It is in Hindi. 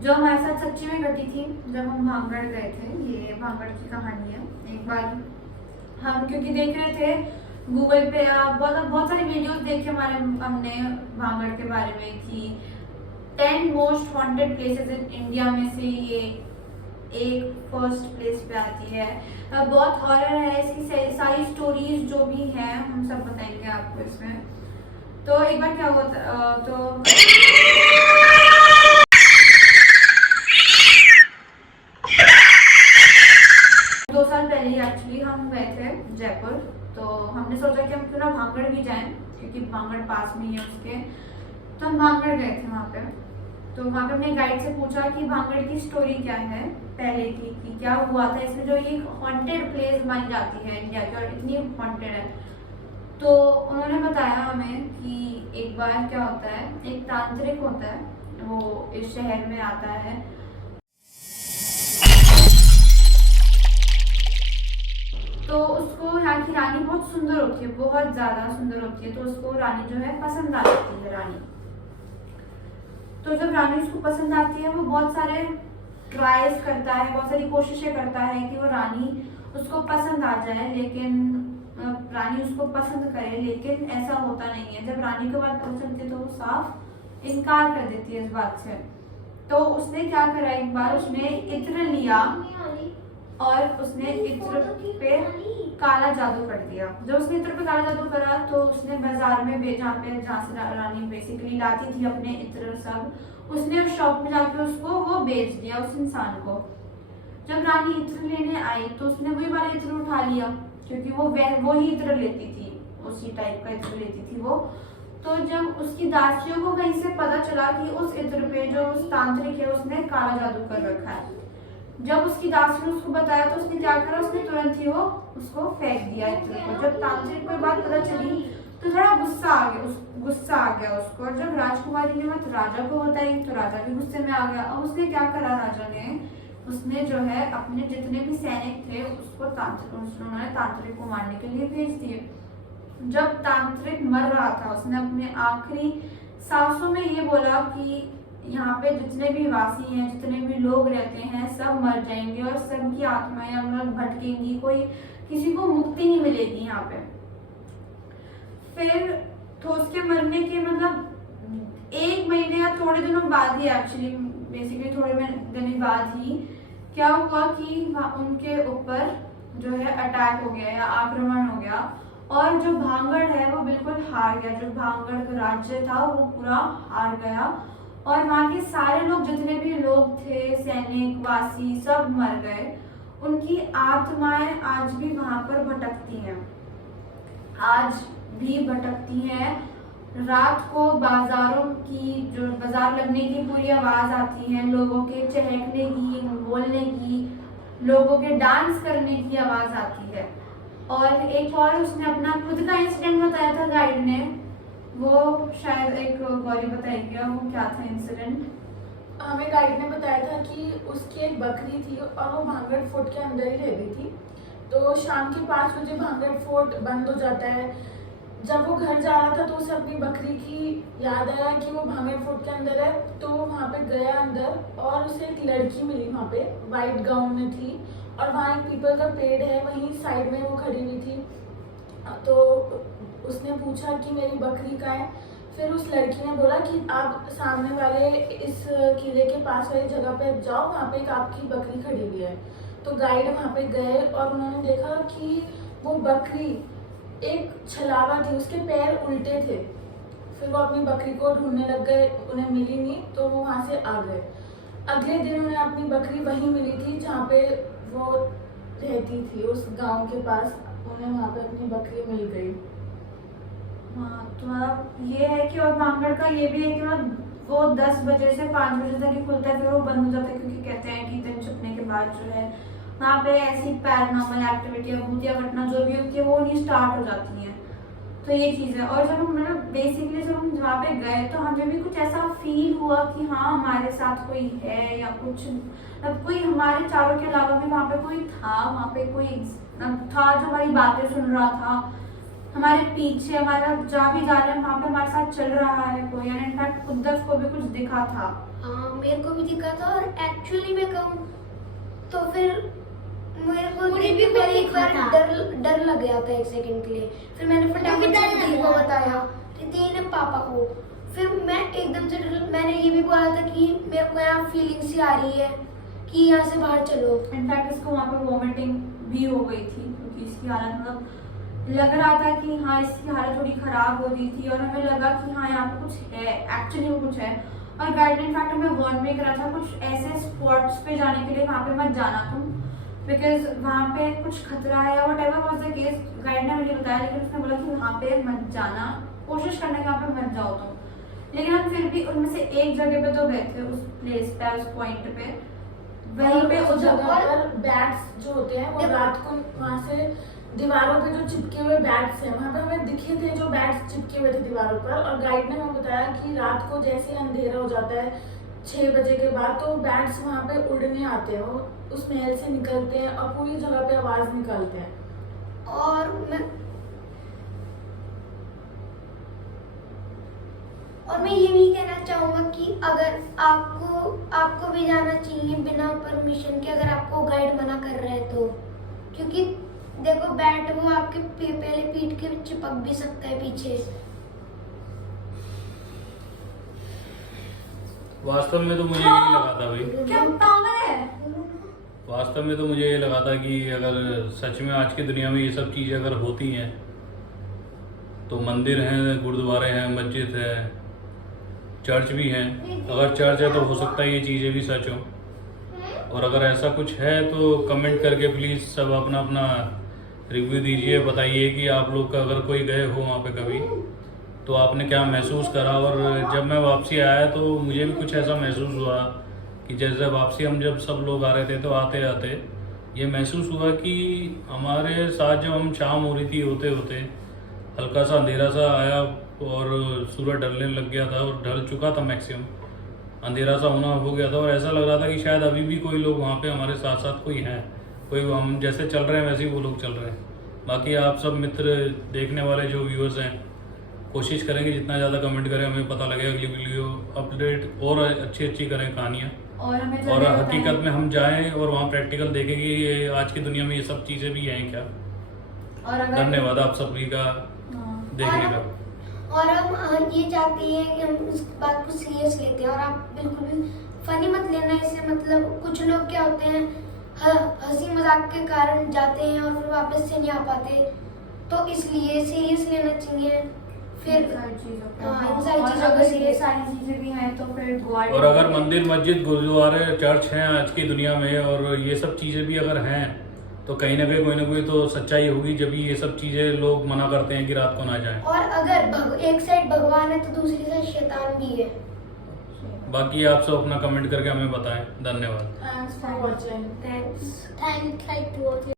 जो हमारे साथ सच्ची में घटी थी जब हम भांगड़ गए थे। ये भांगड़ की कहानी है। एक बार हम क्योंकि देख रहे थे गूगल पे या बहुत बहुत सारी वीडियोस देखे हमने भांगड़ के बारे में कि 10 most haunted places in India में से ये एक फर्स्ट प्लेस पे आती है। बहुत हॉरर है, इसकी सारी स्टोरीज जो भी हैं हम सब बताएंगे आपको इसमें। तो एक बार क्या हुआ था, तो 2 साल पहले ही एक्चुअली हम गए थे जयपुर। तो हमने सोचा कि हम क्यों ना भांगड़ भी जाएं, क्योंकि भांगड़ पास में ही है उसके। तो हम भांगड़ गए थे वहाँ पे। तो वहाँ पे हमने गाइड से पूछा कि भांगड़ की स्टोरी क्या है पहले की, कि क्या हुआ था इसमें जो ये हॉन्टेड प्लेस मानी जाती है इंडिया की और इतनी हॉन्टेड है। तो उन्होंने बताया हमें कि एक बार क्या होता है, एक तांत्रिक होता है, वो इस शहर में आता है। तो उसको यहाँ की रानी बहुत सुंदर होती है, बहुत ज्यादा सुंदर होती है। तो उसको रानी जो है पसंद आ जाती है रानी। तो जब रानी उसको पसंद आती है वो बहुत सारे ट्रायल्स करता है, बहुत सारी कोशिशें करता है कि वो रानी उसको पसंद आ जाए, लेकिन रानी उसको पसंद करे, लेकिन ऐसा होता नहीं है। जब रानी को बात पता चलती है तो वो साफ इनकार कर देती है इस बात से। तो उसने क्या करा, एक बार उसने इत्र लिया और उसने इत्र पे काला जादू कर दिया। जब उसने इत्र पे काला जादू करा तो उसने बाजार में जहाँ से रानी बेसिकली लाती थी अपने इत्र सब, उसने उस शॉप में जाके उसको वो बेच दिया उस इंसान को। जब रानी इत्र लेने आई तो उसने वही वाला इत्र उठा लिया, क्योंकि वो ही इत्र लेती थी, उसी टाइप का इत्र लेती थी वो। तो जब उसकी दासियों को कहीं से पता चला कि उस इत्र पे जो उस तांत्रिक है उसने काला जादू कर रखा है, जब उसकी दासी ने उसको बताया तो उसने क्या करा, उसने तुरंत ही वो उसको फेंक दिया इत्र को। जब तांत्रिक को बात पता चली तो थोड़ा गुस्सा आ गया उसको। और जब राजकुमारी ने बात राजा को बताई तो राजा भी गुस्से में आ गया। अब उसने क्या करा, राजा ने उसने जो है अपने जितने भी सैनिक थे उसको उन्होंने तांत्रिक को मारने के लिए भेज दिए। जब तांत्रिक मर रहा था उसने अपने आखिरी सांसों में ये बोला कि यहाँ पे जितने भी वासी हैं, जितने भी लोग रहते हैं सब मर जाएंगे और सबकी आत्माएं अमर भटकेंगी, कोई किसी को मुक्ति नहीं मिलेगी यहाँ पे। फिर तो उसके मरने के मतलब 1 महीने या थोड़े दिनों बाद ही, एक्चुअली बेसिकली थोड़े दिन बाद ही क्या हुआ कि उनके ऊपर जो है अटैक हो गया या आक्रमण हो गया और जो भांगड़ है वो बिल्कुल हार गया। जो भांगड़ का राज्य था वो पूरा हार गया और वहाँ के सारे लोग, जितने भी लोग थे, सैनिक वासी, सब मर गए। उनकी आत्माएं आज भी वहां पर भटकती हैं, आज भी भटकती हैं। रात को बाजारों की, जो बाजार लगने की पूरी आवाज आती है, लोगों के चहकने की, बोलने की, लोगों के डांस करने की आवाज आती है। और एक और उसने अपना खुद का इंसिडेंट बताया था गाइड ने, वो शायद एक गौरी बताएगी वो क्या था इंसिडेंट। हमें गाइड ने बताया था कि उसकी एक बकरी थी और वो भांगड़ फोर्ट के अंदर ही रह गई थी। तो शाम के 5 बजे भांगड़ फोर्ट बंद हो जाता है। जब वो घर जा रहा था तो उसे अपनी बकरी की याद आया कि वो भांगड़ फोर्ट के अंदर है। तो वो वहाँ पे गया अंदर और उसे एक लड़की मिली वहाँ पे, वाइट गाउन में थी और वहाँ एक पीपल का पेड़ है, वहीं साइड में वो खड़ी हुई थी। तो उसने पूछा कि मेरी बकरी कहाँ है। फिर उस लड़की ने बोला कि आप सामने वाले इस किले के पास वाली जगह पे जाओ, वहाँ पे एक आपकी बकरी खड़ी हुई है। तो गाइड वहाँ पे गए और उन्होंने देखा कि वो बकरी एक छलावा थी, उसके पैर उल्टे थे। फिर वो अपनी बकरी को ढूंढने लग गए, उन्हें मिली नहीं तो वो वहाँ से आ गए। अगले दिन उन्हें अपनी बकरी वहीं मिली थी जहाँ पे वो रहती थी, उस गाँव के पास। उन्हें वहाँ पे अपनी बकरी मिल गई। हाँ, तो मतलब ये है कि और भांगड़ का ये भी है कि मतलब वो 10 बजे से 5 बजे तक ही खुलता है, फिर वो बंद हो जाता है, क्योंकि कहते हैं कि दिन छुपने के बाद जो है वहाँ पे ऐसी पैरानॉर्मल एक्टिविटी या भूतिया घटना जो भी होती है वो नहीं स्टार्ट हो जाती है। तो ये चीज़ है। और जब हम मतलब बेसिकली जब हम वहाँ पे गए तो हमें भी कुछ ऐसा फील हुआ कि हाँ हमारे साथ कोई है या कुछ, मतलब कोई हमारे चारों के अलावा भी वहाँ पे कोई था, वहाँ पे कोई था जो हमारी बातें सुन रहा था, हमारे पीछे, हमारा जहाँ भी जा रहे हैं वहाँ पे हमारे साथ चल रहा है कोई। एंड इनफैक्ट उद्धव को भी कुछ दिखा था। मेरे को भी दिखा था, और एक्चुअली मैं कहूँ तो फिर मेरे को मुझे देख भी के पहले कुछ एक बार दिखा था। डर लग गया था 1 सेकंड के लिए। फिर मैंने फटाफट मुझे से डर रिद्धि लग को रहा था। बताया, रिद्धि ने पापा को। फिर मैं एकदम से मैंने ये भी बोला था कि मेरे को यहाँ फीलिंग सी आ रही है कि यहाँ से बाहर चलो। इनफैक्ट इसको वहाँ पे वॉमिटिंग भी हो गई थी, क्योंकि इसकी हालत मतलब लग रहा था कि हाँ इसकी हालत थोड़ी खराब हो रही थी, और हमें लगा कि हाँ यहाँ पे कुछ है, एक्चुअली वो कुछ है। और गाइड ने इनफैक्ट हमें वार्न भी करा था कुछ ऐसे स्पॉट्स पे जाने के लिए वहाँ पे मत जाना तुम, बिकॉज वहाँ पे कुछ खतरा है, what ever was the case. Guide ने मुझे बताया, लेकिन उसने बोला कि वहाँ पे मत जाना, कोशिश करने का वहाँ पे मत जाओ तुम। लेकिन हम फिर भी उनमें से एक जगह पे तो गए थे, उस प्लेस पे, उस पॉइंट पे, वहीं पे उस जगह उधर पर बैट्स जो होते हैं वो देखो। रात को वहाँ से दीवारों पे जो चिपके हुए बैट्स हैं वहाँ पे हमें दिखे थे, जो बैट्स चिपके हुए थे दीवारों पर। और गाइड ने हमें बताया कि रात को जैसे अंधेरा हो जाता है 6 बजे के बाद, तो बैट्स वहाँ पे उड़ने आते हैं, वो उस महल से निकलते हैं और पूरी जगह पे आवाज निकालते हैं। और मैं ये भी कहना चाहूँगा कि अगर आपको भी जाना चाहिए बिना परमिशन के, अगर आपको गाइड मना कर रहा है तो। क्योंकि देखो बैट वो आपके पहले पीठ के चिपक भी सकता है पीछे। वास्तव में तो मुझे यही लगा था भाई, क्या पागल है। वास्तव में तो मुझे ये लगा था कि अगर सच में आज की दुनिया में ये सब चीज़ें अगर होती हैं तो मंदिर हैं, गुरुद्वारे हैं, मस्जिद है, चर्च भी हैं। अगर चर्च है तो हो सकता है ये चीज़ें भी सच हों, और अगर ऐसा कुछ है तो कमेंट करके प्लीज़ सब अपना अपना रिव्यू दीजिए, बताइए कि आप लोग का अगर कोई गए हो वहाँ पे कभी तो आपने क्या महसूस करा। और जब मैं वापसी आया तो मुझे भी कुछ ऐसा महसूस हुआ कि जैसे वापसी हम जब सब लोग आ रहे थे तो आते आते ये महसूस हुआ कि हमारे साथ जब हम शाम हो रही थी होते होते हल्का सा अंधेरा सा आया और सूरज ढलने लग गया था, और ढल चुका था मैक्सिमम, अंधेरा सा होना हो गया था, और ऐसा लग रहा था कि शायद अभी भी कोई लोग वहाँ पे हमारे साथ साथ कोई हैं, कोई हम जैसे चल रहे हैं वैसे ही वो लोग चल रहे हैं। बाकी आप सब मित्र देखने वाले जो व्यूअर्स हैं कोशिश करेंगे जितना ज़्यादा कमेंट करें, हमें पता लगे अगली वीडियो अपडेट और अच्छी करें कहानियाँ, और हमें और जल्दी बताएं। हकीकत में हम जाएं और वहाँ प्रैक्टिकल देखें कि ये आज की दुनिया में ये सब चीज़ें भी हैं क्या। और अगर धन्यवाद आप सभी का हाँ। देखने का। और हम ये चाहते हैं कि हम इस बात को सीरियस लेते हैं, और आप बिल्कुल भी फनी मत लेना इसे। मतलब कुछ लोग क्या होते हैं, हंसी मजाक के कारण जाते हैं और फिर वापस से नहीं आ पाते, तो इसलिए सीरियस लेना चाहिए। फिर इन सारी चीज़ों को। हाँ, इन सारी और चीज़ों को अगर ये serious- सारी चीज़ें भी हैं तो फिर दुआ और अगर मंदिर, मस्जिद, गुरुद्वारे, चर्च हैं आज की दुनिया में, और ये सब चीज़ें भी अगर हैं तो कहीं ना कोई तो सच्चाई होगी, जब ये सब चीज़ें लोग मना करते हैं कि रात को ना जाएं। और अगर एक साइड भगवान है तो दूसरी साइड शैतान भी है। बाकी आप सब अपना कमेंट करके हमें बताएं। धन्यवाद। Thanks for watching. Thanks. Thank you.